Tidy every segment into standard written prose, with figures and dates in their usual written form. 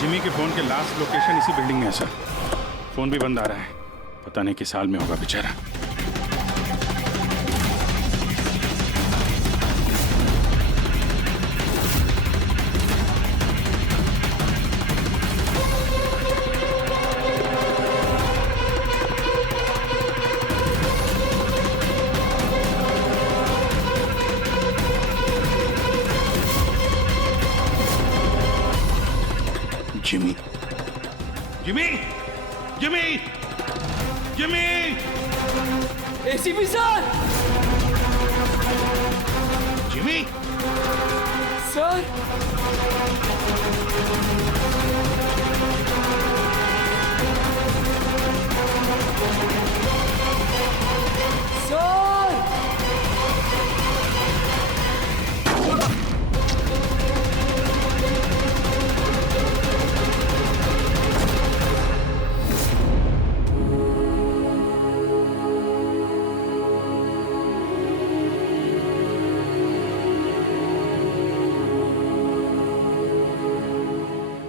Jimmy के phone के last location इसी बिल्डिंग में है सर। फोन भी बंद आ रहा है, पता नहीं किस हाल में होगा बेचारा। Jimmy Jimmy Jimmy Jimmy ACP sir. Jimmy sir sir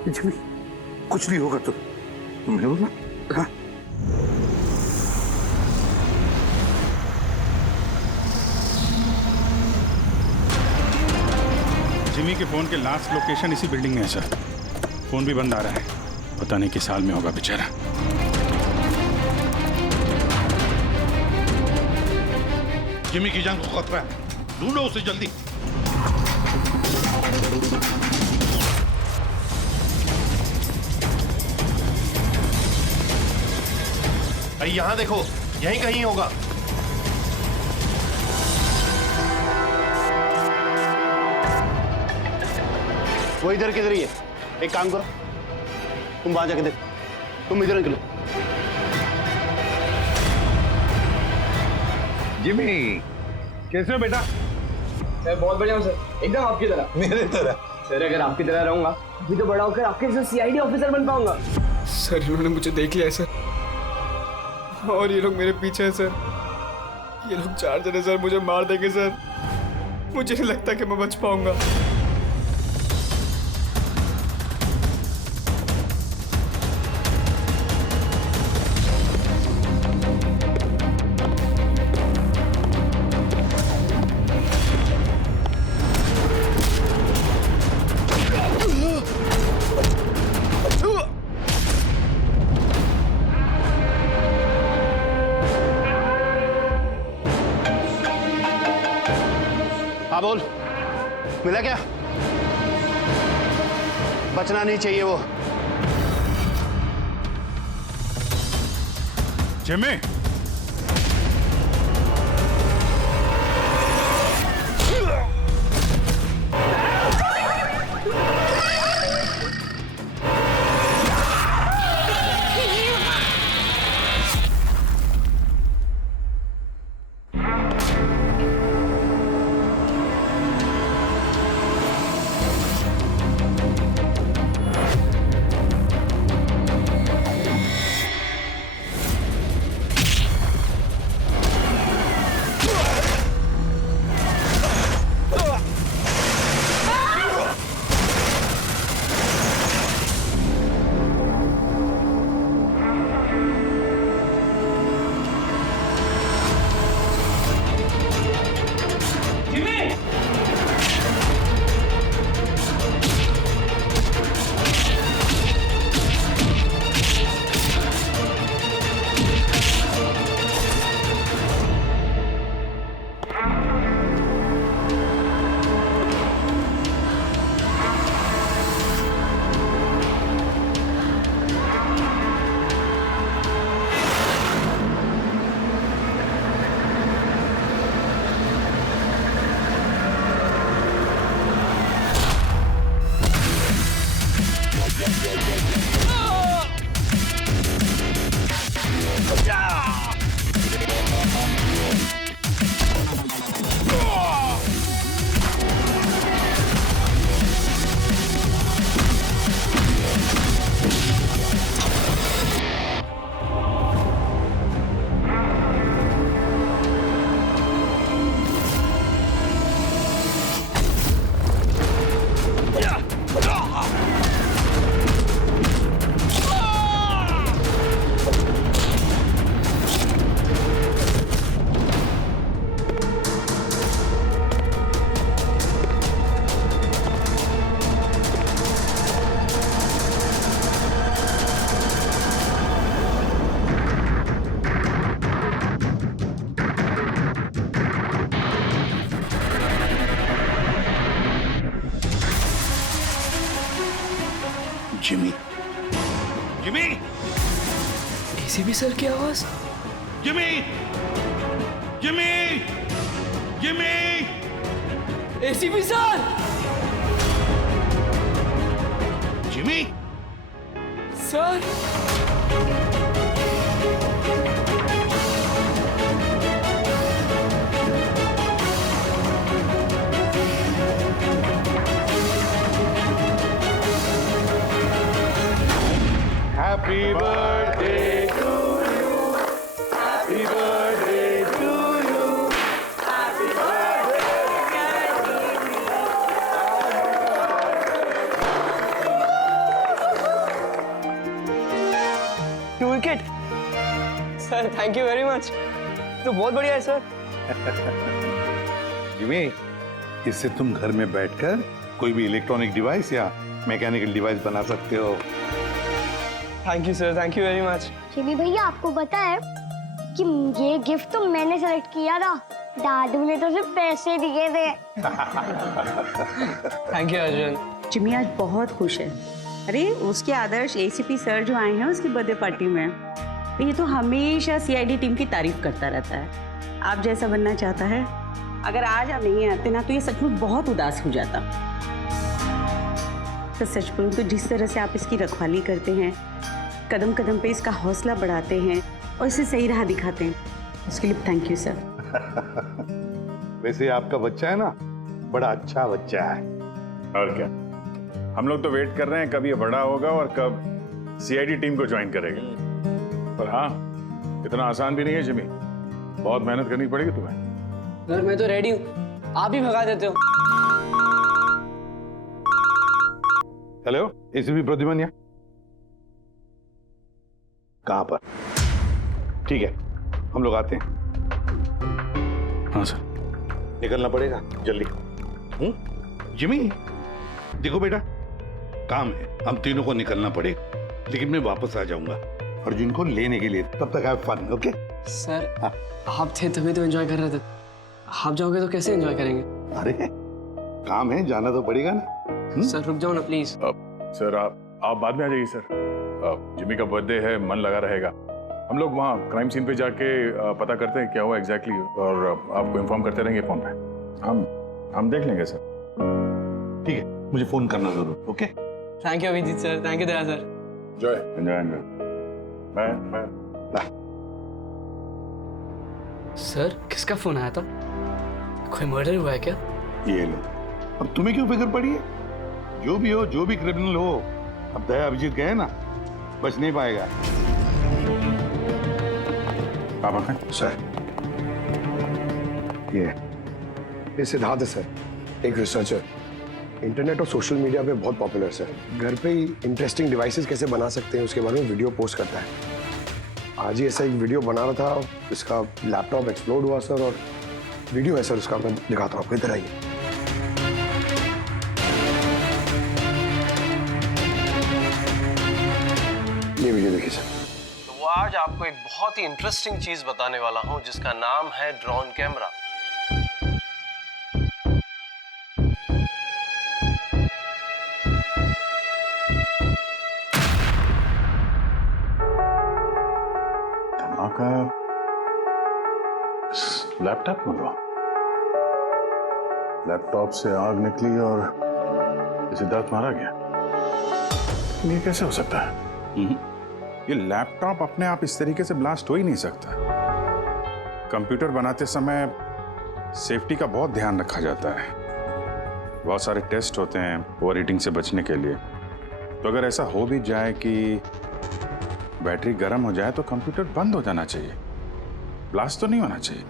Jimmy, कुछ नहीं होगा तो मैंने बोला। हाँ। जिमी के फोन के लास्ट लोकेशन इसी बिल्डिंग में है सर। फोन भी बंद आ रहा है, पता नहीं किस हाल में होगा बेचारा। जिमी की जान को खतरा है, ढूंढो उसे जल्दी। भाई यहाँ देखो, यहीं कहीं होगा। वो इधर किधर ही है। एक काम करो, तुम वहां जाके देखो, तुम इधर निकलो। जिमी, कैसे हो बेटा? सर बहुत बढ़िया हूँ सर, एकदम आपकी तरह। मेरे तरह? सर अगर आपकी तरह रहूंगा अभी तो बड़ा होकर आपके जैसे सीआईडी ऑफिसर बन पाऊंगा। सर इन्होंने मुझे देख लिया है सर, और ये लोग मेरे पीछे हैं सर। ये लोग 4 जने सर मुझे मार देंगे सर। मुझे नहीं लगता कि मैं बच पाऊंगा। हाँ बोल, मिला क्या? बचना नहीं चाहिए वो। Jimmy Jimmy Jimmy ACP sir की आवाज। Jimmy Jimmy Jimmy ACP sir. Jimmy sir Happy birthday to you. Happy birthday to you. Happy to wicket sir, thank you very much. तो बहुत बढ़िया है सर। जिमी, इससे तुम घर में बैठकर कोई भी इलेक्ट्रॉनिक डिवाइस या मैकेनिकल डिवाइस बना सकते हो। Thank you sir, thank you very much. Jimmy भैया, आपको पता है कि ये गिफ्ट तो मैंने सेलेक्ट किया था, दादू ने तो सिर्फ पैसे दिए थे। Thank you Arjun. जिमी आज बहुत खुश है। अरे उसके आदर्श एसीपी सर जो आए हैं उसकी बर्थडे पार्टी में, तो ये तो हमेशा सीआईडी टीम की तारीफ करता रहता है। आप जैसा बनना चाहता है। अगर आज आप नहीं आते ना तो ये सचमुच बहुत उदास हो जाता। तो सच बोलूं तो जिस तरह से आप इसकी रखवाली करते हैं, कदम कदम पे इसका हौसला बढ़ाते हैं और इसे सही राह दिखाते हैं, उसके लिए थैंक यू सर। वैसे आपका बच्चा है ना, बड़ा अच्छा बच्चा है। और क्या, हम लोग तो वेट कर रहे हैं कब ये बड़ा होगा और कब सीआईडी टीम को ज्वाइन करेगा। पर हाँ, इतना आसान भी नहीं है जिमी, बहुत मेहनत करनी पड़ेगी तुम्हें। सर मैं तो रेडी हूँ, आप ही भगा देते हो। हेलो, एसीपी प्रद्युमन यहाँ। कहाँ पर? ठीक है, हम लोग आते हैं। हाँ सर। निकलना पड़ेगा जल्दी। जिमी देखो बेटा, काम है, हम तीनों को निकलना पड़ेगा, लेकिन मैं वापस आ जाऊंगा अर्जुन को लेने के लिए। तब तक हैव फन, ओके? सर हाँ। आप थे तभी तो एंजॉय कर रहे थे, आप जाओगे तो कैसे एंजॉय करेंगे? अरे काम है, जाना तो पड़ेगा ना। सर रुक जाओ ना प्लीज। सर आप बाद में आ जाइए सर। जिमी का बर्थडे है, मन लगा रहेगा। हम लोग वहाँ क्राइम सीन पे जाके पता करते हैं क्या हुआ एग्जैक्टली, और आपको इन्फॉर्म करते रहेंगे फोन पे। हम देख लेंगे सर। ठीक है, मुझे फोन करना जरूर, okay? Thank you Abhijit sir, thank you Daya sir. Enjoy. Bye. Sir किसका फोन आया था? कोई मर्डर हुआ है क्या? ये लो, अब तुम्हें क्यों फिक्र पड़ी है? जो भी हो, जो भी क्रिमिनल हो, अब दया अभिजीत गए ना, बच नहीं पाएगा। पापा का सर ये सिद्धार्थ है सर, एक रिसर्चर, इंटरनेट और सोशल मीडिया पे बहुत पॉपुलर सर। घर पे ही इंटरेस्टिंग डिवाइसेस कैसे बना सकते हैं उसके बारे में वीडियो पोस्ट करता है। आज ही ऐसा एक वीडियो बना रहा था, इसका लैपटॉप एक्सप्लोड हुआ सर, और वीडियो है सर उसका, मैं दिखाता हूँ आपको, इधर आइए। ये वीडियो देखिए सर। तो वो आज आपको एक बहुत ही इंटरेस्टिंग चीज बताने वाला हूं जिसका नाम है ड्रोन कैमरा। धमाका लैपटॉप में हुआ। लैपटॉप से आग निकली और सिद्धार्थ मारा गया। ये कैसे हो सकता है? ये लैपटॉप अपने आप इस तरीके से ब्लास्ट हो ही नहीं सकता। कंप्यूटर बनाते समय सेफ्टी का बहुत ध्यान रखा जाता है, बहुत सारे टेस्ट होते हैं ओवर हीटिंग से बचने के लिए। तो अगर ऐसा हो भी जाए कि बैटरी गर्म हो जाए तो कंप्यूटर बंद हो जाना चाहिए, ब्लास्ट तो नहीं होना चाहिए।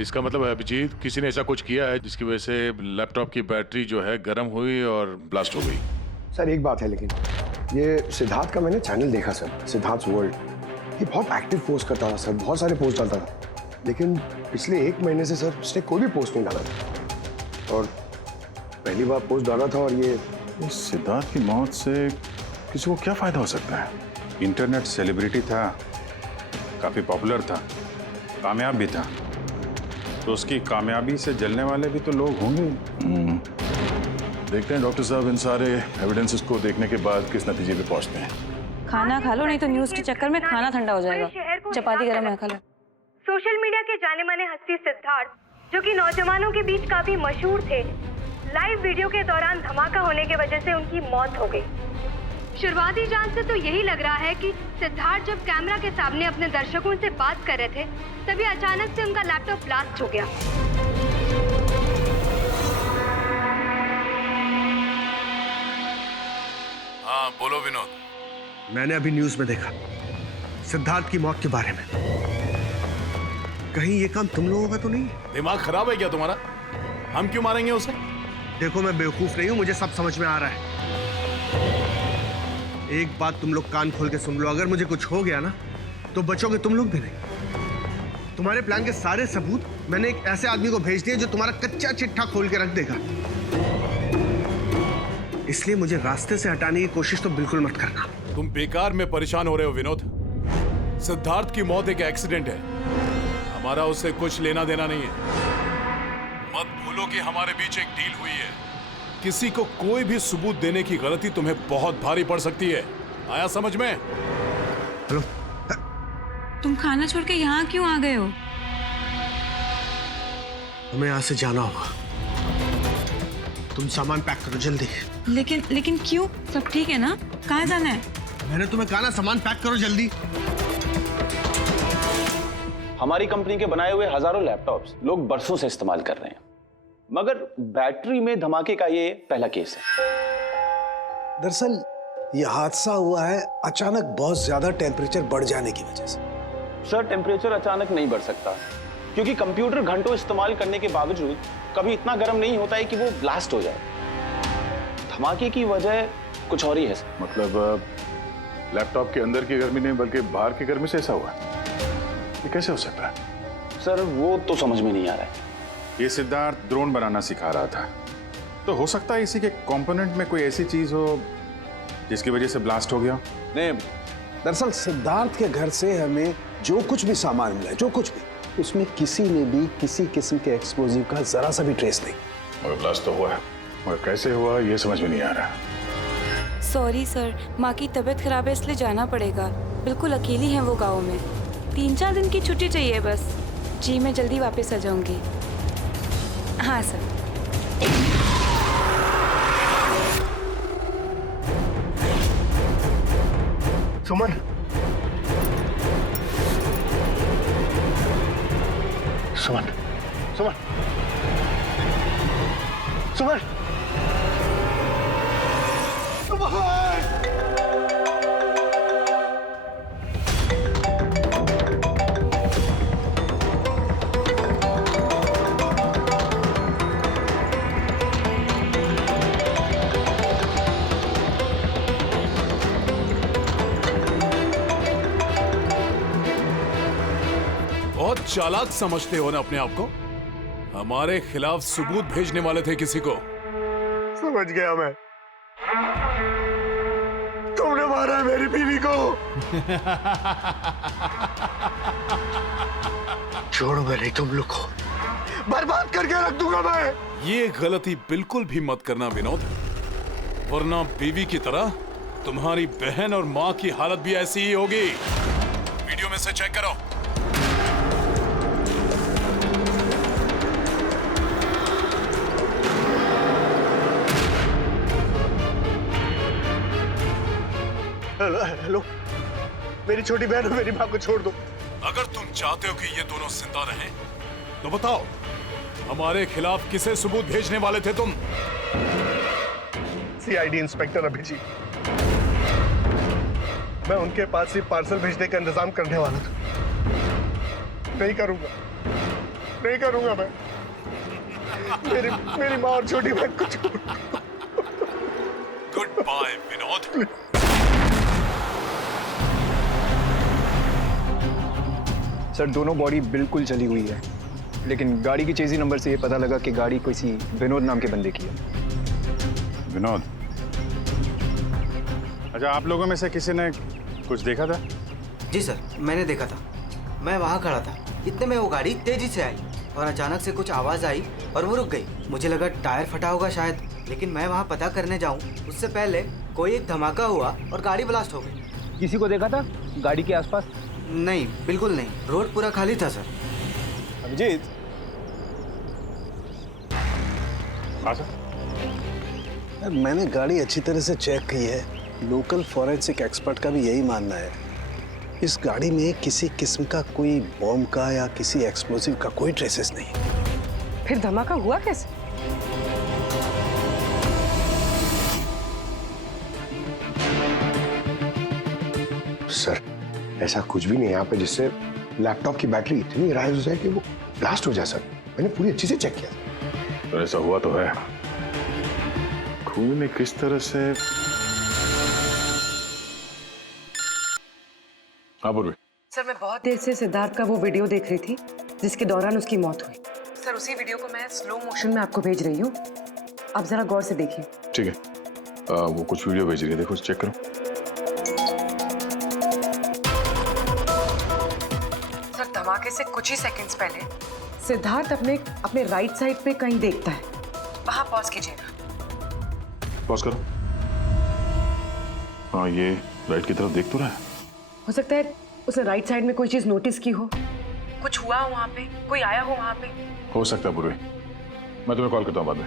इसका मतलब है अभिजीत, किसी ने ऐसा कुछ किया है जिसकी वजह से लैपटॉप की बैटरी जो है गर्म हुई और ब्लास्ट हो गई। सर एक बात है, लेकिन ये सिद्धार्थ का मैंने चैनल देखा सर, सिद्धार्थ वर्ल्ड। ये बहुत एक्टिव पोस्ट करता था सर, बहुत सारे पोस्ट डालता था, लेकिन पिछले 1 महीने से सर उसने कोई भी पोस्ट नहीं डाला था, और पहली बार पोस्ट डाला था। और ये सिद्धार्थ की मौत से किसी को क्या फायदा हो सकता है? इंटरनेट सेलिब्रिटी था, काफी पॉपुलर था, कामयाब भी था, तो उसकी कामयाबी से जलने वाले भी तो लोग होंगे। देखते हैं डॉक्टर साहब इन सारे एविडेंसेस को देखने के बाद किस नतीजे पे पहुंचते हैं। खाना खा लो, नहीं तो न्यूज के चक्कर में खाना ठंडा हो जाएगा। चपाती गरम है, खा लो। सोशल मीडिया के जाने माने हस्ती सिद्धार्थ, जो कि नौजवानों के बीच काफी मशहूर थे, लाइव वीडियो के दौरान धमाका होने की वजह से उनकी मौत हो गई। शुरुआती जांच से तो यही लग रहा है कि सिद्धार्थ जब कैमरा के सामने अपने दर्शकों से बात कर रहे थे, तभी अचानक से उनका लैपटॉप ब्लास्ट हो गया। हाँ बोलो विनोद। मैंने अभी न्यूज में देखा सिद्धार्थ की मौत के बारे में। कहीं ये काम तुम लोगों का तो नहीं? दिमाग खराब है क्या तुम्हारा? हम क्यों मारेंगे उसे? देखो मैं बेवकूफ नहीं हूं, मुझे सब समझ में आ रहा है। एक बात तुम लोग कान खोल के सुन लो, अगर मुझे कुछ हो गया ना तो बचोगे तुम लोग भी नहीं। तुम्हारे प्लान के सारे सबूत मैंने एक ऐसे आदमी को भेज दिए जो तुम्हारा कच्चा चिट्ठा खोल के रख देगा। इसलिए मुझे रास्ते से हटाने की कोशिश तो बिल्कुल मत करना। तुम बेकार में परेशान हो रहे हो विनोद। सिद्धार्थ की मौत एक एक्सीडेंट है, हमारा उससे कुछ लेना देना नहीं है। मत भूलो कि हमारे बीच एक डील हुई है। किसी को कोई भी सबूत देने की गलती तुम्हें बहुत भारी पड़ सकती है। आया समझ में? हेलो, तुम खाना छोड़ के यहाँ क्यों आ गए हो? हमें यहाँ से जाना होगा। तुम सामान पैक करो जल्दी। लेकिन क्यों? सब ठीक है ना? कहाँ जाना है? मैंने तुम्हें कहा ना, सामान पैक करो जल्दी। हमारी कंपनी के बनाए हुए हजारों लैपटॉप्स लोग बरसों से इस्तेमाल कर रहे हैं, मगर बैटरी में धमाके का ये पहला केस है। दरअसल ये हादसा हुआ है अचानक बहुत ज्यादा टेम्परेचर बढ़ जाने की वजह से। सर, टेम्परेचर अचानक नहीं बढ़ सकता, क्योंकि कंप्यूटर घंटों इस्तेमाल करने के बावजूद कभी इतना गर्म नहीं होता है कि वो ब्लास्ट हो जाए। धमाके की वजह कुछ और ही है। मतलब लैपटॉप के अंदर की गर्मी नहीं बल्कि बाहर की गर्मी से ऐसा हुआ? ये कैसे हो सकता है? सर, वो तो समझ में नहीं आ रहा है। ये सिद्धार्थ ड्रोन बनाना सिखा रहा था, तो हो सकता है इसी के कंपोनेंट में कोई ऐसी चीज हो जिसकी वजह से ब्लास्ट हो गया। नहीं, दरअसल सिद्धार्थ के घर से हमें जो कुछ भी सामान मिला, जो कुछ भी, उसमें किसी ने भी किसी किस्म के एक्सप्लोजिव का जरा सा भी ट्रेस नहीं। मगर ब्लास्ट तो हुआ है, मगर कैसे हुआ ये समझ में नहीं आ रहा। सॉरी सर, माँ की तबीयत खराब है इसलिए जाना पड़ेगा। बिल्कुल अकेली हैं वो गाँव में। 3-4 दिन की छुट्टी चाहिए बस। जी मैं जल्दी वापस आ जाऊंगी। हाँ सर। सुमन, सुमन, सुमन, सुमन, बहुत चालाक समझते हो ना अपने आप को। हमारे खिलाफ सबूत भेजने वाले थे किसी को। समझ गया मैं। तुमने मारा है मेरी बीवी को। छोड़ूंगा नहीं तुम लोग को, बर्बाद करके रख दूंगा मैं। ये गलती बिल्कुल भी मत करना विनोद, वरना बीवी की तरह तुम्हारी बहन और माँ की हालत भी ऐसी ही होगी। वीडियो में से चेक करो। हेलो, मेरी छोटी बहन और मेरी माँ को छोड़ दो। अगर तुम चाहते हो कि ये दोनों जिंदा रहें, तो बताओ हमारे खिलाफ किसे सबूत भेजने वाले थे तुम? CID inspector Abhijeet. मैं उनके पास ही पार्सल भेजने का इंतजाम करने वाला था। नहीं करूंगा, नहीं करूंगा मैं। मेरी माँ और छोटी बहन को छोड़ दो। Good bye Vinod. सर, दोनों बॉडी बिल्कुल जली हुई है, लेकिन गाड़ी की चेजी नंबर से ये पता लगा कि गाड़ी किसी विनोद नाम के बंदे की है। विनोद? अच्छा, आप लोगों में से किसी ने कुछ देखा था? जी सर, मैंने देखा था। मैं वहाँ खड़ा था, इतने में वो गाड़ी तेजी से आई और अचानक से कुछ आवाज आई और वो रुक गई। मुझे लगा टायर फटा होगा शायद, लेकिन मैं वहाँ पता करने जाऊँ उससे पहले कोई एक धमाका हुआ और गाड़ी ब्लास्ट हो गई। किसी को देखा था गाड़ी के आसपास? नहीं, बिल्कुल नहीं, रोड पूरा खाली था सर। अभिजीत, मैंने गाड़ी अच्छी तरह से चेक की है। लोकल फॉरेंसिक एक्सपर्ट का भी यही मानना है। इस गाड़ी में किसी किस्म का कोई बॉम्ब का या किसी एक्सप्लोसिव का कोई ट्रेसेस नहीं। फिर धमाका हुआ कैसे? सर, ऐसा कुछ भी नहीं है यहाँ पे जिससे लैपटॉप की बैटरी इतनी राइज हो जाए कि वो ब्लास्ट हो जाए। सर, मैंने पूरी अच्छी से चेक किया। तो ऐसा हुआ तो है। खून ने किस तरह से? हाँ पूर्वी। सर, मैं बहुत देर से सिद्धार्थ का वो वीडियो देख रही थी जिसके दौरान उसकी मौत हुई। सर, उसी वीडियो को मैं स्लो मोशन में आपको भेज रही हूँ, आप जरा गौर से देखिए। ठीक है, वो कुछ वीडियो भेज रही है, देखो चेक करो। सर, धमाके से कुछ ही सेकंड्स पहले सिद्धार्थ अपने राइट साइड पे कहीं देखता है। वहां पॉज कीजिएगा। पॉज करो। हाँ, ये राइट की तरफ देख तो रहा है। हो सकता है उसने राइट साइड में कोई चीज नोटिस की हो, कुछ हुआ हो वहां पे, कोई आया हो वहां पे। हो सकता है पूर्वी, मैं तुम्हें कॉल करता हूँ बाद में।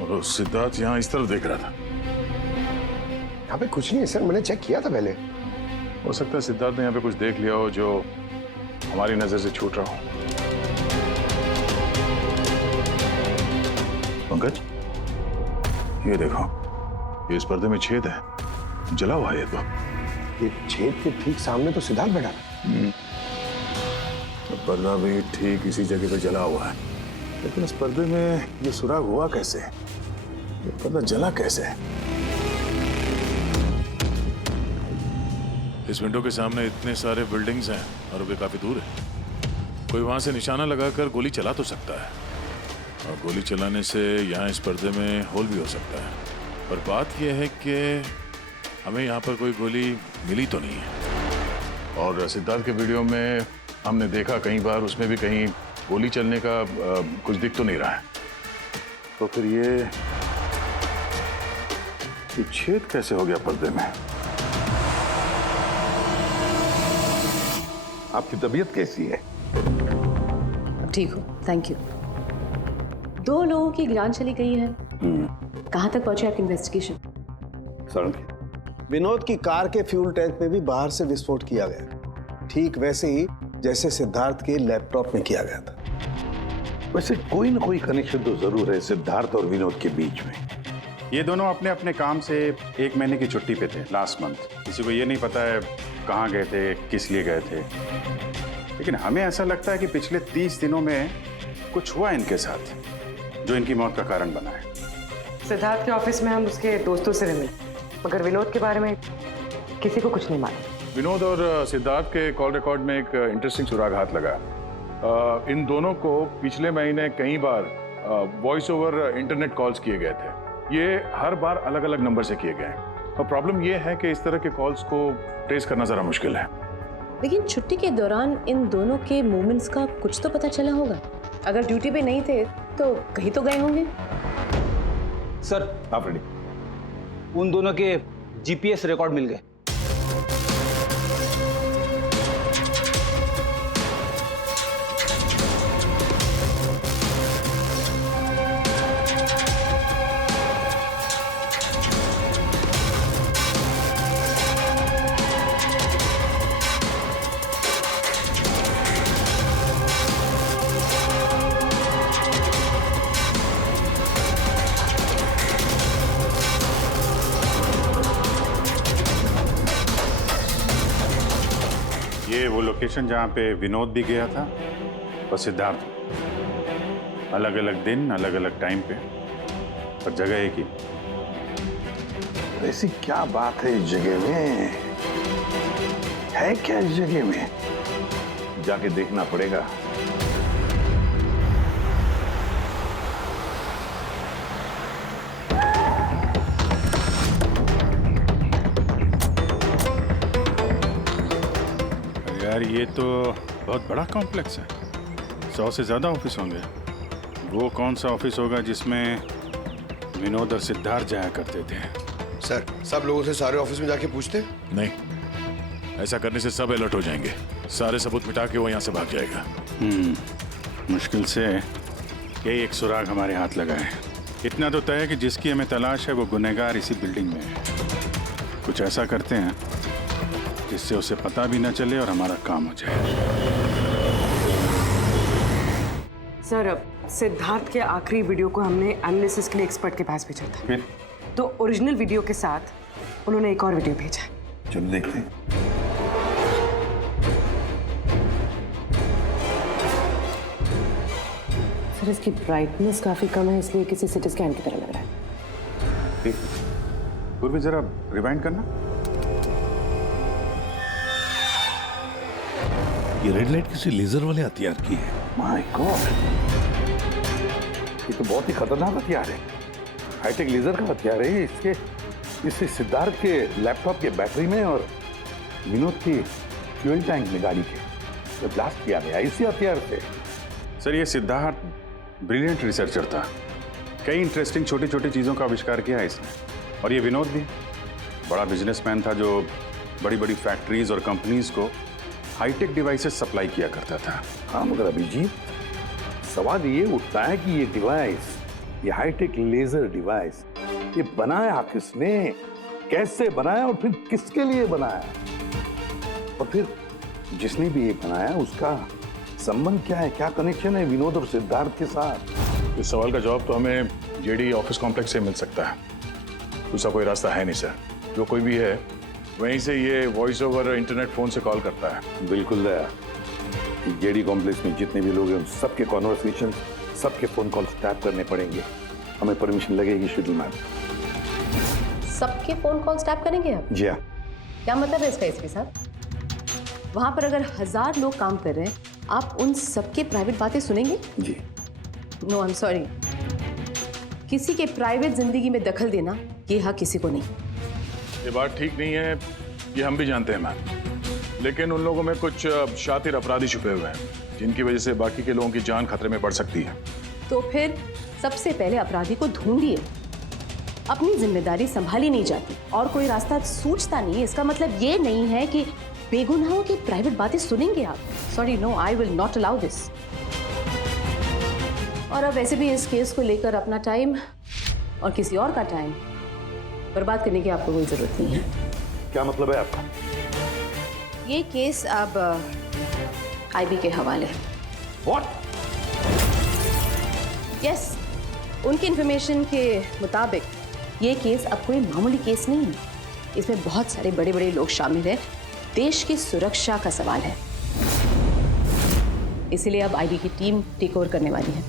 और सिद्धार्थ यहाँ इस तरफ देख रहा था। यहाँ पे कुछ नहीं है सर, मैंने चेक किया था पहले। हो सकता है सिद्धार्थ ने यहाँ पे कुछ देख लिया हो जो हमारी नजर से छूट रहा हो। पंकज, ये देखो, ये इस पर्दे में छेद है, जला हुआ है। ये छेद के ठीक सामने तो सिद्धार्थ बैठा है। तो पर्दा भी ठीक इसी जगह पे जला हुआ है, लेकिन इस पर्दे में ये सुराग हुआ कैसे? ये पर्दा जला कैसे? इस विंडो के सामने इतने सारे बिल्डिंग्स हैं और वे काफी दूर है। कोई वहां से निशाना लगाकर गोली चला तो सकता है, और गोली चलाने से यहाँ इस पर्दे में होल भी हो सकता है। पर बात यह है कि हमें यहाँ पर कोई गोली मिली तो नहीं है। और सिद्धार्थ के वीडियो में हमने देखा कई बार, उसमें भी कहीं गोली चलने का कुछ दिख तो नहीं रहा है। तो फिर ये छेद कैसे हो गया पर्दे में? आपकी तबीयत कैसी है? ठीक हो, थैंक यू। 2 लोगों की जान चली गई है। कहाँ तक पहुंचे आपकी इन्वेस्टिगेशन? विनोद की कार के फ्यूल टैंक में भी बाहर से विस्फोट किया गया, ठीक वैसे ही जैसे सिद्धार्थ के लैपटॉप में किया गया था। वैसे कोई ना कोई कनेक्शन तो जरूर है सिद्धार्थ और विनोद के बीच में। ये दोनों अपने अपने काम से 1 महीने की छुट्टी पे थे लास्ट मंथ। किसी को ये नहीं पता है कहाँ गए थे, किस लिए गए थे, लेकिन हमें ऐसा लगता है कि पिछले 30 दिनों में कुछ हुआ इनके साथ जो इनकी मौत का कारण बना है। सिद्धार्थ के ऑफिस में हम उसके दोस्तों से भी मिले, मगर विनोद के बारे में किसी को कुछ नहीं मालूम। विनोद और सिद्धार्थ के कॉल रिकॉर्ड में एक इंटरेस्टिंग सुराग हाथ लगा। इन दोनों को पिछले महीने कई बार वॉइस ओवर इंटरनेट कॉल्स किए गए थे। ये हर बार अलग अलग नंबर से किए गए हैं, और प्रॉब्लम ये है कि इस तरह के कॉल्स को ट्रेस करना जरा मुश्किल है। लेकिन छुट्टी के दौरान इन दोनों के मूवमेंट्स का कुछ तो पता चला होगा। अगर ड्यूटी पे नहीं थे तो कहीं तो गए होंगे। सर, आप रेडी? उन दोनों के जीपीएस रिकॉर्ड मिल गए। ये वो लोकेशन जहाँ पे विनोद भी गया था और सिद्धार्थ, अलग अलग दिन, अलग अलग टाइम पे, और जगह एक ही। ऐसी क्या बात है इस जगह में? है क्या इस जगह में? जाके देखना पड़ेगा। यार ये तो बहुत बड़ा कॉम्प्लेक्स है, 100 से ज्यादा ऑफिस होंगे। वो कौन सा ऑफिस होगा जिसमें विनोद और सिद्धार्थ जाया करते थे? सर, सब लोगों से सारे ऑफिस में जाके पूछते? नहीं, ऐसा करने से सब अलर्ट हो जाएंगे। सारे सबूत मिटा के वो यहाँ से भाग जाएगा। मुश्किल से यही एक सुराग हमारे हाथ लगा है। इतना तो तय है कि जिसकी हमें तलाश है वो गुनहगार इसी बिल्डिंग में है। कुछ ऐसा करते हैं जिससे उसे पता भी न चले और हमारा काम हो जाए। सर, अब सिद्धार्थ के आखिरी वीडियो को हमने एनालिसिस के लिए एक्सपर्ट के पास भेजा था। फिर तो ओरिजिनल वीडियो के साथ उन्होंने एक और वीडियो भेजा है। चलो देखते हैं। सर, इसकी ब्राइटनेस काफी कम है, इसलिए किसी सिटी स्कैन की तरह लग रहा है। पूर्वी जरा रिवाइंड करना। ये रेड लाइट किसी लेजर वाले हथियार की है। माय गॉड, ये तो बहुत ही खतरनाक हथियार है। हाईटेक लेजर का हथियार है। इससे सिद्धार्थ के लैपटॉप के बैटरी में और विनोद की फ्यूल टैंक में गाड़ी के तो ब्लास्ट किया गया इसी हथियार से। सर, ये सिद्धार्थ ब्रिलियंट रिसर्चर था। कई इंटरेस्टिंग छोटी छोटी चीज़ों का आविष्कार किया है इसने। और ये विनोद भी बड़ा बिजनेसमैन था जो बड़ी बड़ी फैक्ट्रीज और कंपनीज को हाईटेक डिवाइसेस सप्लाई किया करता था। हाँ, मगर अभिजीत, सवाल ये उठता है कि ये डिवाइस, ये हाईटेक लेजर डिवाइस, ये बनाया किसने, कैसे बनाया और फिर किसके लिए बनाया, और फिर जिसने भी ये बनाया उसका संबंध क्या है, क्या कनेक्शन है विनोद और सिद्धार्थ के साथ? इस सवाल का जवाब तो हमें जेडी ऑफिस कॉम्प्लेक्स से मिल सकता है। दूसरा कोई रास्ता है नहीं सर। जो कोई भी है वहीं से ये वॉइस ओवर इंटरनेट फोन से कॉल करता है। बिल्कुल दया। जेडी कॉम्प्लेक्स में जितने भी लोग हैं उन सबके कॉन्वर्सेशन, सबके फोन कॉल्स टैप करने पड़ेंगे। हमें परमिशन लगेगी शेड्यूल मैम। सबके फोन कॉल टैप करेंगे आप? जी हाँ। क्या मतलब है इसका इसके साथ? वहां पर अगर 1000 लोग काम कर रहे हैं, आप उन सबके प्राइवेट बातें सुनेंगे? जी। No, I am sorry. किसी के प्राइवेट जिंदगी में दखल देना ये हक किसी को नहीं। ये बात ठीक नहीं है, ये हम भी जानते हैं मैम। लेकिन उन लोगों में कुछ शातिर अपराधी छुपे हुए हैं जिनकी वजह से बाकी के लोगों की जान खतरे में पड़ सकती है। तो फिर सबसे पहले अपराधी को ढूंढिए। अपनी जिम्मेदारी संभाली नहीं जाती और कोई रास्ता सूझता नहीं, इसका मतलब ये नहीं है कि बेगुनाहों की प्राइवेट बातें सुनेंगे आप। Sorry, no, I will not allow this. और अब वैसे भी इस केस को लेकर अपना टाइम और किसी और का टाइम बर्बाद करने की आपको कोई जरूरत नहीं है। क्या मतलब है आपका? ये केस अब आईबी के हवाले है। What? यस, उनकी इंफॉर्मेशन के मुताबिक ये केस अब कोई मामूली केस नहीं है। इसमें बहुत सारे बड़े बड़े लोग शामिल हैं। देश की सुरक्षा का सवाल है, इसीलिए अब आईबी की टीम टेक ओवर करने वाली है।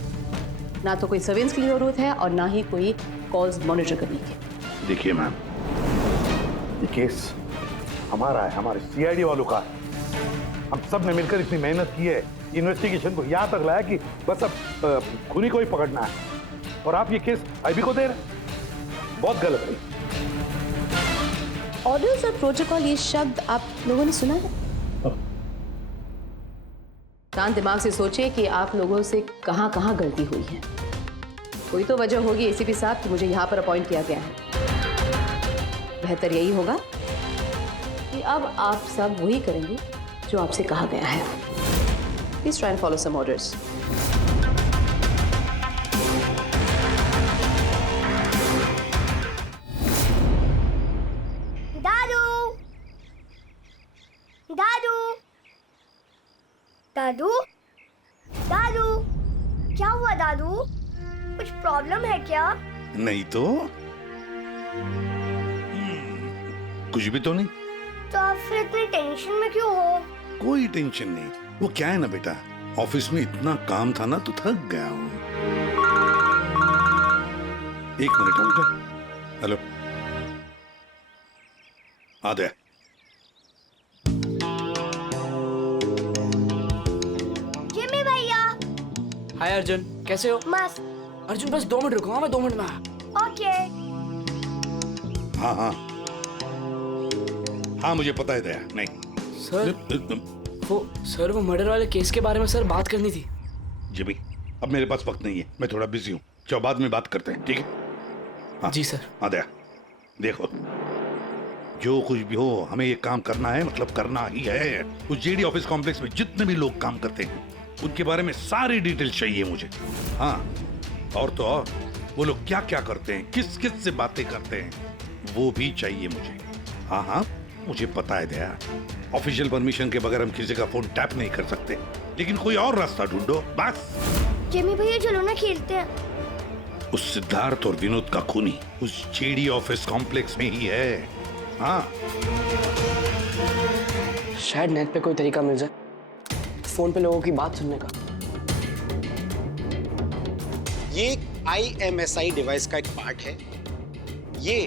ना तो कोई सर्वेलेंस की जरूरत है और ना ही कोई कॉल्स मॉनिटर करने की। देखिए मैम, ये केस हमारा है, हमारे सीआईडी वालों का है। हम सब ने मिलकर इतनी मेहनत की है, इन्वेस्टिगेशन को यहाँ तक लाया कि बस अब खूनी को ही पकड़ना है, और आप ये केस आईबी को दे रहे हैं। बहुत गलत है। ऑर्डर्स और प्रोटोकॉल, ये शब्द आप लोगों ने सुना है? शांत दिमाग से सोचिए कि आप लोगों से कहाँ कहाँ गलती हुई है। कोई तो वजह होगी एसीपी साहब कि मुझे यहाँ पर अपॉइंट किया गया है। बेहतर यही होगा कि अब आप सब वही करेंगे जो आपसे कहा गया है। Please try and follow some orders. दादू, दादू, दादू, दादू, क्या हुआ दादू? कुछ प्रॉब्लम है क्या? नहीं तो कुछ भी तो नहीं। तो आप फिर इतनी टेंशन में क्यों हो? कोई टेंशन नहीं। वो क्या है ना बेटा, ऑफिस में इतना काम था ना तो थक गया हूँ। एक मिनट है बेटा। हेलो, आ गया। जिमी भैया। हाय अर्जुन, कैसे हो? मस्त। अर्जुन बस 2 मिनट रुको, हाँ मैं 2 मिनट में आया। ओके। हाँ हाँ हाँ, मुझे पता है दया। नहीं सर, वो मर्डर वाले केस के बारे में सर बात करनी थी। जिमी, अब मेरे पास वक्त नहीं है, मैं थोड़ा बिजी हूँ। चलो बाद में बात करते हैं, ठीक है? हाँ जी सर। हाँ दया, देखो जो कुछ भी हो हमें ये काम करना है, मतलब करना ही है। उस जेडी ऑफिस कॉम्प्लेक्स में जितने भी लोग काम करते हैं उनके बारे में सारी डिटेल चाहिए मुझे। हाँ, और तो और वो लोग क्या क्या करते हैं, किस किस से बातें करते हैं, वो भी चाहिए मुझे। हाँ हाँ मुझे पता है दया, ऑफिशियल परमिशन के बगैर हम किसी का फोन टैप नहीं कर सकते, लेकिन कोई और रास्ता ढूंढो बस। जिमी भैया चलो ना खेलते हैं। उस सिद्धार्थ और विनोद का खूनी उस जेडी ऑफिस कॉम्प्लेक्स में ही है। हाँ शायद नेट पे कोई तरीका मिल जाए फोन पे लोगों की बात सुनने का। ये एक IMSI डिवाइस का एक पार्ट है। ये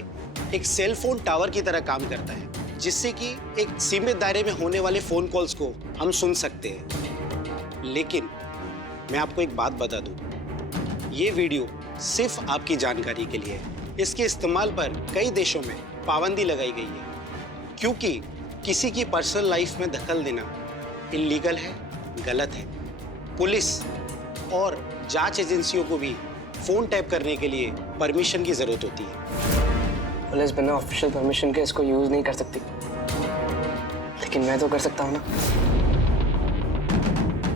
एक सेल फोन टावर की तरह काम करता है, जिससे कि एक सीमित दायरे में होने वाले फोन कॉल्स को हम सुन सकते हैं। लेकिन मैं आपको एक बात बता दूं, ये वीडियो सिर्फ आपकी जानकारी के लिए है। इसके इस्तेमाल पर कई देशों में पाबंदी लगाई गई है, क्योंकि किसी की पर्सनल लाइफ में दखल देना इल्लीगल है, गलत है। पुलिस और जांच एजेंसियों को भी फोन टैप करने के लिए परमिशन की जरूरत होती है। पुलिस बिना ऑफिशियल परमिशन के इसको यूज नहीं कर सकती, लेकिन मैं तो कर सकता हूँ ना।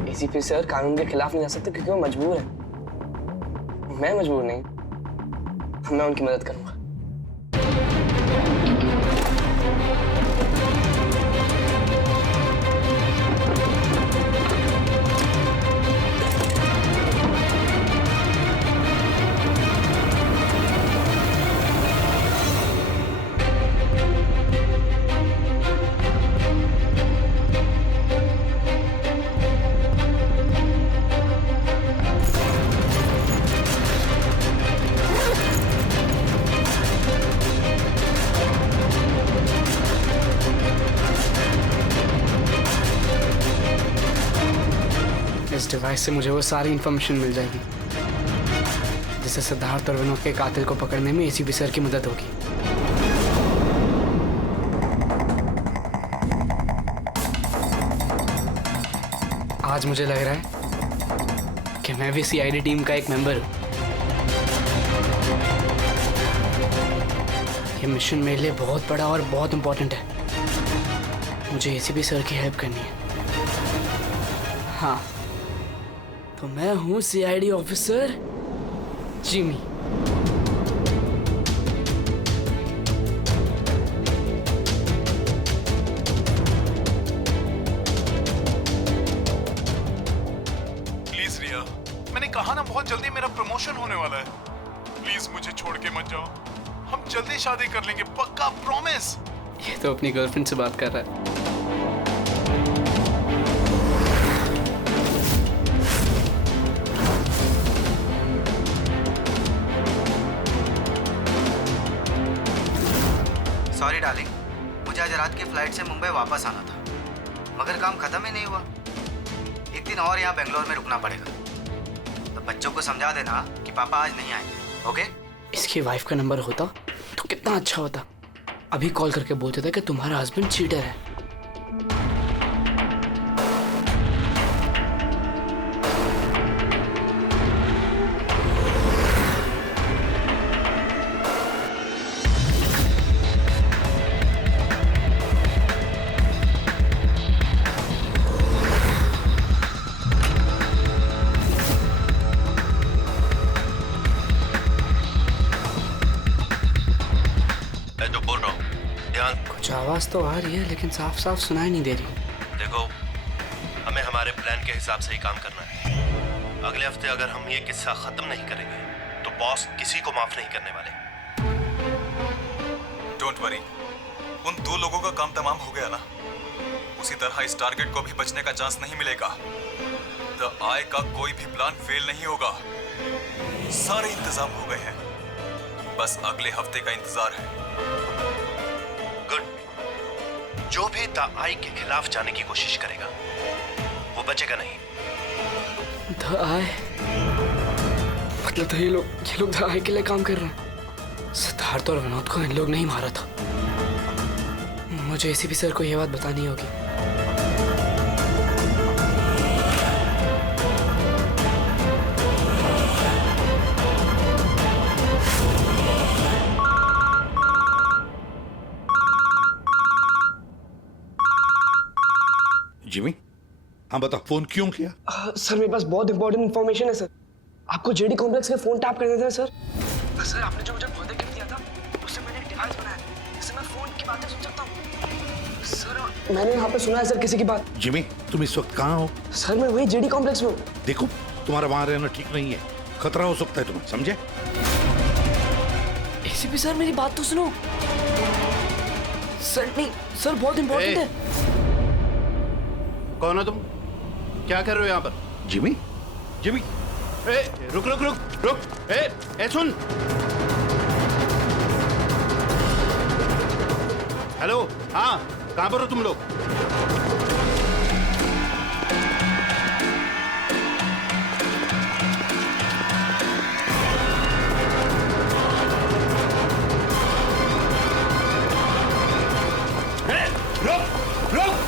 ACP सर कानून के खिलाफ नहीं जा सकते क्योंकि वो मजबूर है। मैं मजबूर नहीं, मैं उनकी मदद करूंगा। इस डिवाइस से मुझे वो सारी इंफॉर्मेशन मिल जाएगी जिससे सिद्धार्थ और विनोद के कातिल को पकड़ने में ACP सर की मदद होगी। आज मुझे लग रहा है कि मैं भी CID टीम का एक मेंबर हूं। ये मिशन मेरे लिए बहुत बड़ा और बहुत इंपॉर्टेंट है। मुझे ACP सर की हेल्प करनी है। हाँ, तो मैं हूँ CID ऑफिसर जिमी। प्लीज रिया, मैंने कहा ना बहुत जल्दी मेरा प्रमोशन होने वाला है। प्लीज मुझे छोड़ के मत जाओ, हम जल्दी शादी कर लेंगे, पक्का, प्रॉमिस। ये तो अपनी गर्लफ्रेंड से बात कर रहा है। सॉरी डार्लिंग, मुझे आज रात की फ्लाइट से मुंबई वापस आना था, मगर काम खत्म ही नहीं हुआ। एक दिन और यहाँ बेंगलोर में रुकना पड़ेगा। तो बच्चों को समझा देना कि पापा आज नहीं आएंगे, ओके? इसकी वाइफ का नंबर होता तो कितना अच्छा होता। अभी कॉल करके बोलते थे कि तुम्हारा हस्बैंड चीटर है। कुछ आवाज तो आ रही है लेकिन साफ साफ सुनाई नहीं दे रही। देखो, हमें हमारे प्लान के हिसाब से ही काम करना है। अगले हफ्ते अगर हम ये किस्सा खत्म नहीं करेंगे तो बॉस किसी को माफ नहीं करने वाले। डोंट वरी, उन दो लोगों का काम तमाम हो गया ना। उसी तरह इस टारगेट को भी बचने का चांस नहीं मिलेगा। द आई का कोई भी प्लान फेल नहीं होगा। सारे इंतजाम हो गए हैं, बस अगले हफ्ते का इंतजार है। गुड। जो भी द आई के खिलाफ जाने की कोशिश करेगा वो बचेगा नहीं। द आई मतलब तो ये लोग द आई के लिए काम कर रहे हैं। सिद्धार्थ और विनोद को इन लोग नहीं मारा था। मुझे ACP सर को यह बात बतानी होगी। जिमी, हाँ बता, फोन क्यों किया? सर मेरे पास बहुत इंपॉर्टेंट इन्फॉर्मेशन है सर। आपको जेडी कॉम्प्लेक्स के फोन टैप करने थे सर। सर आपने जो मुझे बर्थडे गिफ्ट दिया था उससे मैंने एक डिवाइस बनाया जिससे मैं फोन की बातें सुन सकता हूँ। सर मैंने यहाँ पे सुना है सर किसी की बात। जिमी, तुम इस वक्त कहाँ हो? सर मैं वही जेडी कॉम्प्लेक्स में हूँ। देखो, तुम्हारा वहां रहना ठीक नहीं है, खतरा हो सकता है तुम्हें, समझे? एसीपी सर मेरी बात तो सुनो। सर नहीं सर, बहुत इंपॉर्टेंट है। कौन हो तुम? क्या कर रहे हो यहाँ पर? जिमी, जिमी, रुक रुक रुक रुक, ए सुन। हेलो, हाँ कहाँ पर हो तुम लोग? रुक रुक।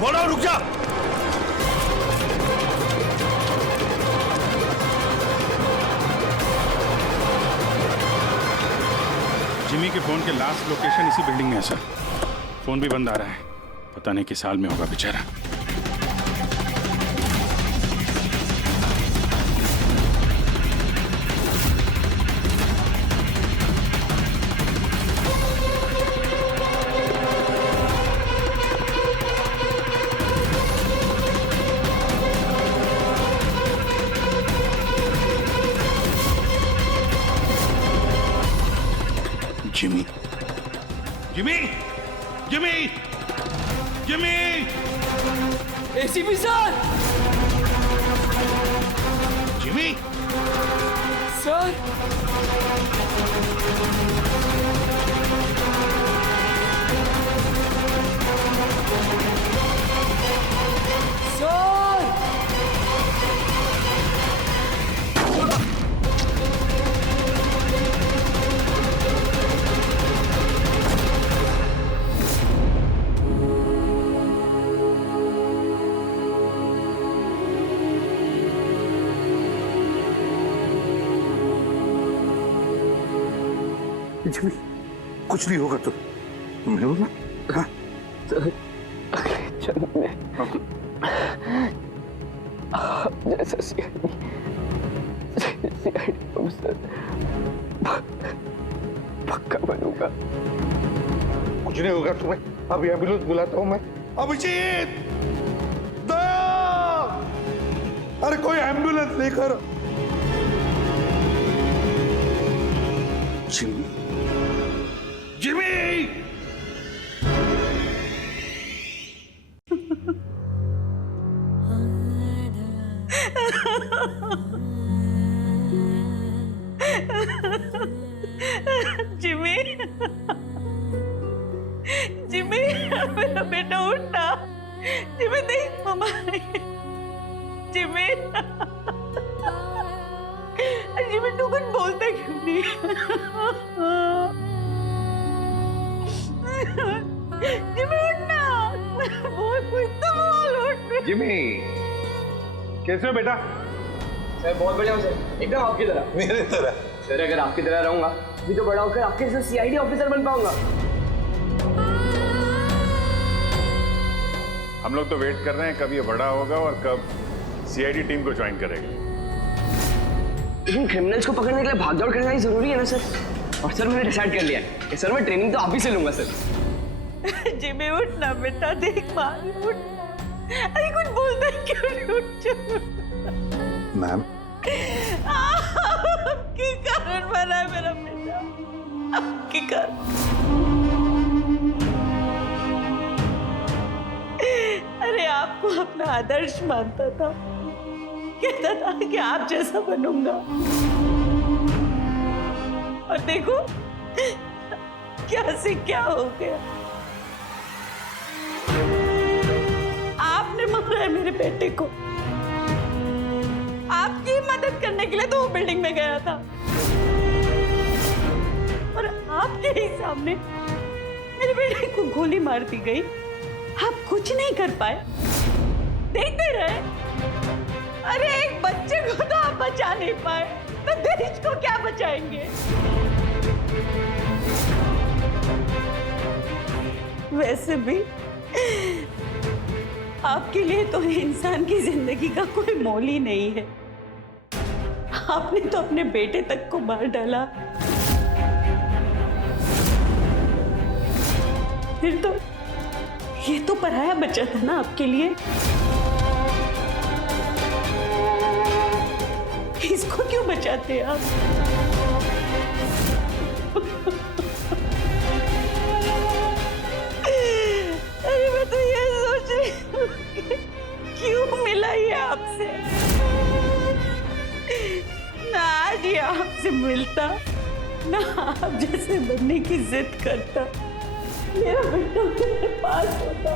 बोलो, रुक जा। जिमी के फोन के लास्ट लोकेशन इसी बिल्डिंग में है सर। फोन भी बंद आ रहा है, पता नहीं किस हाल में होगा बेचारा। Jimmy, Jimmy, Jimmy, Jimmy, ACP sir. Jimmy sir. Jimmy, कुछ नहीं होगा तुम मिलो ना। हाँ? अगले जन्म में जैसा सीआईडी ऑफिसर पक्का बनूंगा। कुछ नहीं होगा तुम्हें, अभी एम्बुलेंस बुलाता हूँ मैं। अभिजीत, दया, अरे कोई एम्बुलेंस लेकर। जिमी, जिमी, जिमी, जिमी, मेरा बेटा उठना। जिमी देख मम्मा, जिमी, जिमी तू कुछ बोलता क्यों नहीं? जिमी उठना, बोल कुछ तो बोल, उठ। जिमी, कैसे हो बेटा? सर बहुत बढ़िया हूँ सर, एकदम आपकी तरह। मेरे तरह? सर अगर आपकी तरह रहूंगा भी तो बड़ा होकर आपके जैसे सीआईडी ऑफिसर बन पाऊंगा। हम लोग तो वेट कर रहे हैं कब ये बड़ा होगा और कब सीआईडी टीम को ज्वाइन करेगा। लेकिन क्रिमिनल्स को पकड़ने के लिए भागदौड़ करना ही जरूरी है ना सर। और सर मैंने डिसाइड कर लिया है कि सर मैं ट्रेनिंग तो आप ही से लूंगा सर। जिमी उठना बेटा, देख मार उठ। अरे कुछ बोलता है क्यों नहीं? उठ जा। मैम, आपके कारण बना है मेरा बेटा, आपके कारण। अरे आपको अपना आदर्श मानता था, कहता था कि आप जैसा बनूंगा, और देखो क्या से क्या हो गया। आपने मारा है मेरे बेटे को। आपकी मदद करने के लिए तो वो बिल्डिंग में गया था, और आपके ही सामने मेरे बेटे को गोली मार दी गई आप कुछ नहीं कर पाए, देखते रहे। अरे एक बच्चे को तो आप बचा नहीं पाए, तो देश को क्या बचाएंगे? वैसे भी आपके लिए तो इंसान की जिंदगी का कोई मोल ही नहीं है। आपने तो अपने बेटे तक को मार डाला। फिर तो ये तो पराया बच्चा था ना आपके लिए। इसको क्यों बचाते आप? अरे मैं तो ये सोच रही हूँ कि क्यों मिला ये आपसे। ना आज ये आपसे मिलता, ना आप जैसे बनने की जिद करता, मेरा बेटा मेरे पास होता।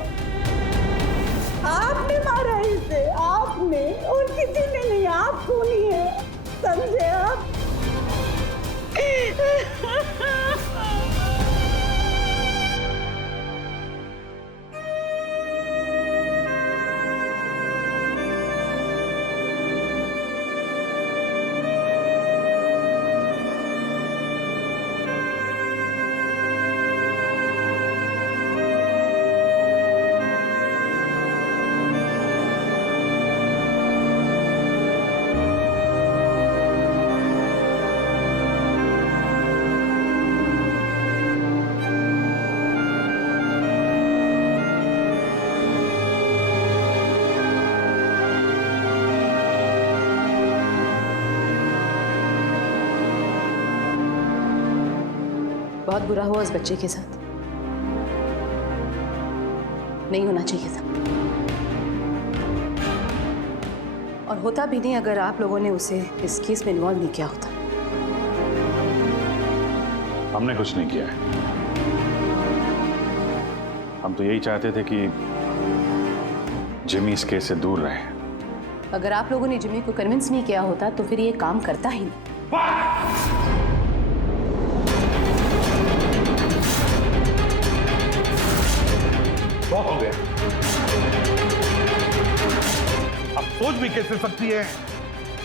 आपने मारा इसे, आपने, और किसी ने नहीं। आप खूनी है, समझे आप? बहुत बुरा हुआ उस बच्चे के साथ, नहीं होना चाहिए था। और होता भी नहीं अगर आप लोगों ने उसे इस केस में इन्वॉल्व नहीं किया होता। हमने कुछ नहीं किया है। हम तो यही चाहते थे कि जिमी इस केस से दूर रहे। अगर आप लोगों ने जिमी को कन्विंस नहीं किया होता तो फिर ये काम करता ही नहीं। बहुत हो गया। अब सोच भी कैसे सकती है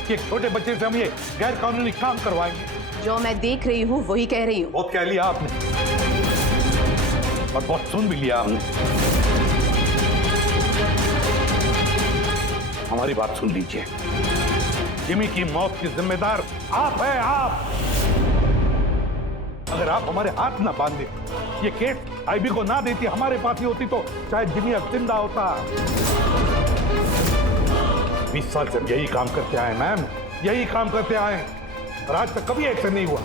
कि एक छोटे बच्चे से हम ये गैर कानूनी काम करवाएंगे? जो मैं देख रही हूँ वही कह रही हूँ। बहुत कह लिया आपने और बहुत सुन भी लिया आपने। हमारी बात सुन लीजिए। जिमी की मौत की जिम्मेदार आप हैं, आप। अगर आप हमारे हाथ ना बांधे, ये केस आईबी को ना देती, हमारे पास ही होती, तो शायद जिमी अब जिंदा होता। 20 साल से यही काम करते आए मैम, यही काम करते आए, और आज तक कभी ऐसा नहीं हुआ।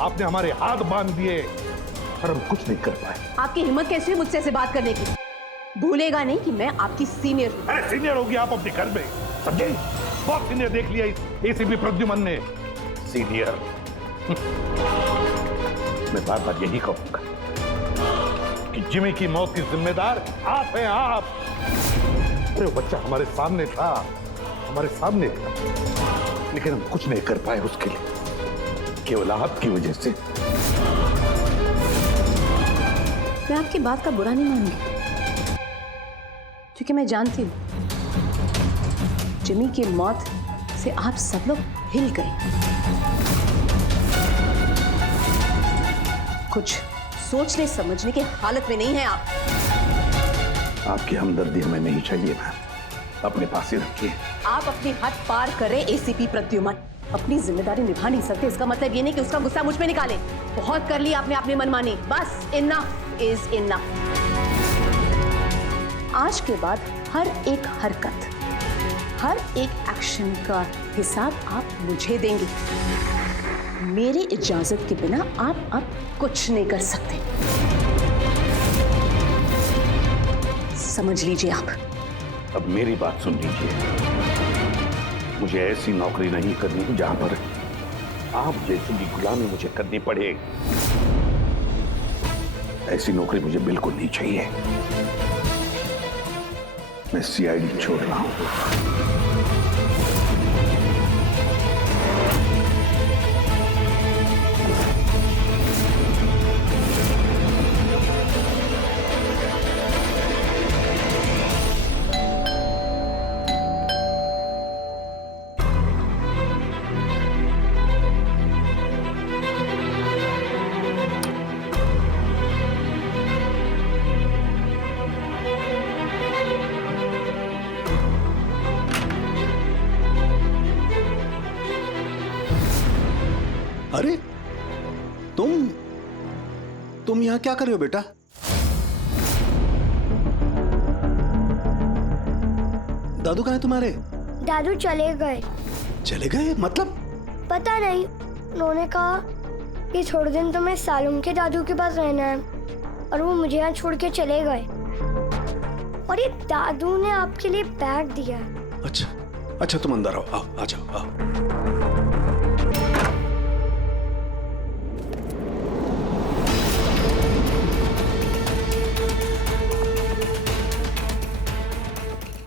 आपने हमारे हाथ बांध दिए और हम कुछ नहीं कर पाए। आपकी हिम्मत कैसे हुई मुझसे ऐसे बात करने की? भूलेगा नहीं कि मैं आपकी सीनियर हूँ। अरे सीनियर होगी आप अपने घर में, समझे? बहुत सीनियर देख लिया इस एसीपी प्रद्युमन ने। सीनियर। मैं बार बार यही कहूंगा कि जिमी की मौत की जिम्मेदार आप हैं, आप। अरे वो बच्चा हमारे सामने था, हमारे सामने था, लेकिन हम कुछ नहीं कर पाए उसके लिए, केवल आपकी वजह से। मैं आपकी बात का बुरा नहीं मानूंगी, क्योंकि मैं जानती हूँ जिमी की मौत से आप सब लोग हिल गए। कुछ सोचने समझने की हालत में नहीं है आप। आपकी हमदर्दी हमें नहीं चाहिए मैम, अपने पास ही रखिए। आप अपनी हद पार कर रहे एसीपी प्रद्युमन। अपनी जिम्मेदारी निभा नहीं सकते, इसका मतलब ये नहीं कि उसका गुस्सा मुझ पे निकाले। बहुत कर लिया आपने अपनी मनमानी, बस इनफ इज इनफ। आज के बाद हर एक हरकत, हर एक एक्शन का हिसाब आप मुझे देंगे। मेरी इजाजत के बिना आप अब कुछ नहीं कर सकते, समझ लीजिए आप। अब मेरी बात सुन लीजिए। मुझे ऐसी नौकरी नहीं करनी जहां पर आप जैसी की गुलामी मुझे करनी पड़े। ऐसी नौकरी मुझे बिल्कुल नहीं चाहिए। मैं सीआईडी छोड़ रहा हूं। तुम यहाँ क्या कर रहे हो बेटा? दादू कहाँ है तुम्हारे? दादू चले गए। चले गए मतलब? पता नहीं, उन्होंने कहा कि थोड़े दिन तो मैं सालुम के दादू के पास रहना है और वो मुझे यहाँ छोड़ के चले गए। और ये दादू ने आपके लिए बैग दिया है। अच्छा अच्छा, तुम अंदर आओ, आ जाओ, आओ।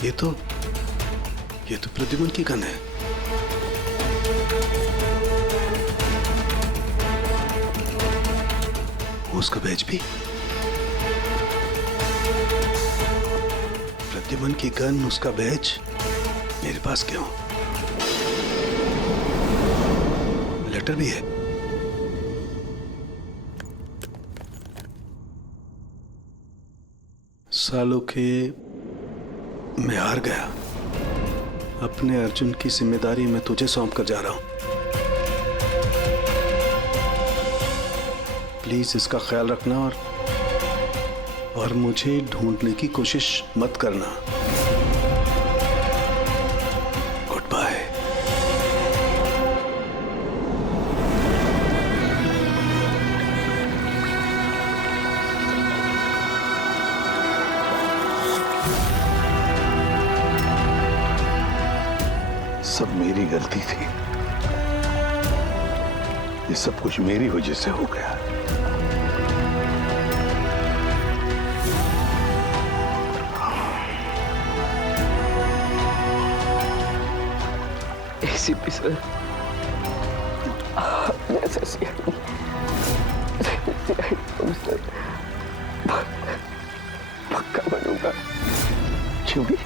ये तो प्रद्युमन की गन है। उसका बैच भी। प्रद्युमन की गन, उसका बैच मेरे पास क्यों? लेटर भी है। सालों के मैं हार गया। अपने अर्जुन की जिम्मेदारी मैं तुझे सौंप कर जा रहा हूं। प्लीज इसका ख्याल रखना और मुझे ढूंढने की कोशिश मत करना। Good bye. सब मेरी गलती थी। ये सब कुछ मेरी वजह से हो गया। एसीपी सर, आपने ऐसा पक्का बनूंगा। क्यों भी?